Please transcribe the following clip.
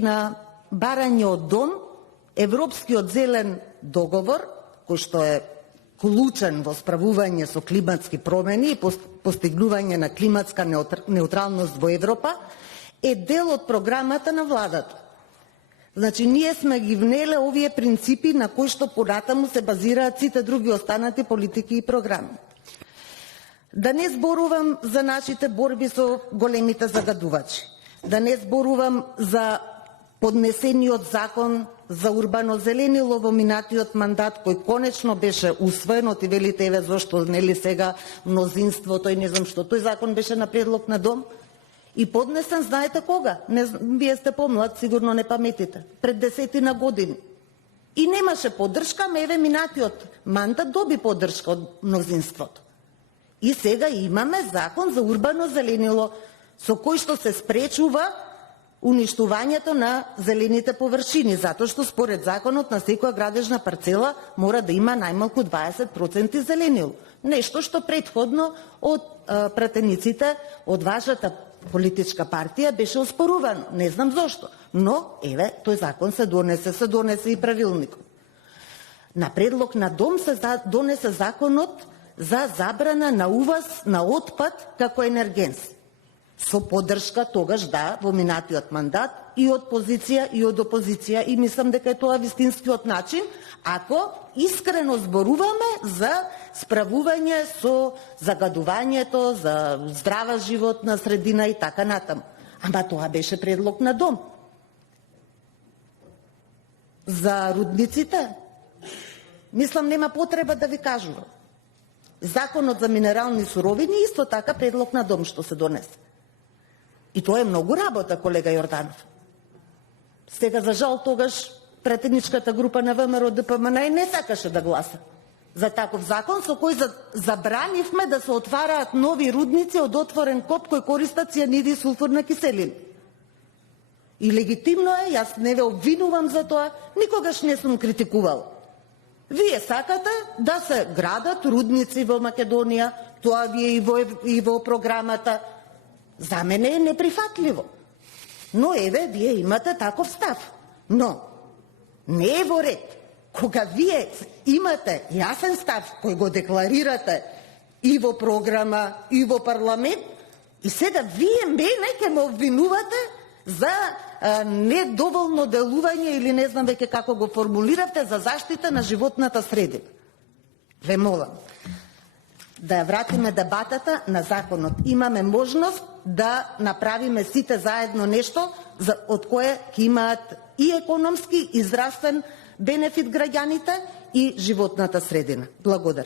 на барање од дом, Европскиот зелен договор, кој што е клучен во справување со климатски промени и постигнување на климатска неутралност во Европа, е дел од програмата на владата. Значи, ние сме ги внеле овие принципи на кои што понатаму се базираат сите други останати политики и програми. Да не зборувам за нашите борби со големите загадувачи. Да не зборувам за поднесениот закон за урбано зеленило во минатиот мандат, кој конечно беше усвоен, и велите еве зошто нели сега мнозинството и не знам што, тој закон беше на предлог на Дом и поднесен, знаете кога? Вие сте помлад, сигурно не паметите. Пред 10 години. И немаше поддршка, еве минатиот мандат доби поддршка од мнозинството. И сега имаме закон за урбано зеленило со кој што се спречува уништувањето на зелените површини, затоа што според законот на секоја градежна парцела мора да има најмалку 20% зеленило. Нешто што претходно од пратениците од вашата политичка партија беше оспорувано. Не знам зошто. Но, еве, тој закон се донесе и правилникот. На предлог на Дом се донесе законот за забрана на увоз на отпад како енергенс. Со поддршка тогаш во минатиот мандат и од позиција и од опозиција, и мислам дека е тоа вистинскиот начин, ако искрено зборуваме за справување со загадувањето, за здрава животна средина и така натаму. Ама тоа беше предлог на Дом. За рудниците, мислам нема потреба да ви кажувам. Законот за минерални суровини исто така предлог на Дом што се донесе. И тоа е многу работа, колега Јорданов. Сега, за жал, тогаш пратеничката група на ВМРО ДПМН не сакаше да гласа за таков закон, со кој забранивме да се отвараат нови рудници од отворен коп кои користат цијаниди и сулфурна киселина. И легитимно е, јас не ве обвинувам за тоа, никогаш не сум критикувал. Вие сакате да се градат рудници во Македонија, тоа ви е и во програмата. За мене е неприфатливо. Но еве, вие имате таков став. Но не е во ред. Кога вие имате јасен став кој го декларирате и во програма, и во парламент, и сега вие мене ќе ме обвинувате за недоволно делување или не знам веќе како го формулиравте за заштита на животната средина. Ве молам да ја вратиме дебатата на законот. Имаме можност да направиме сите заедно нешто од кое ќе имаат и економски, и здравствен бенефит граѓаните и животната средина. Благодарам.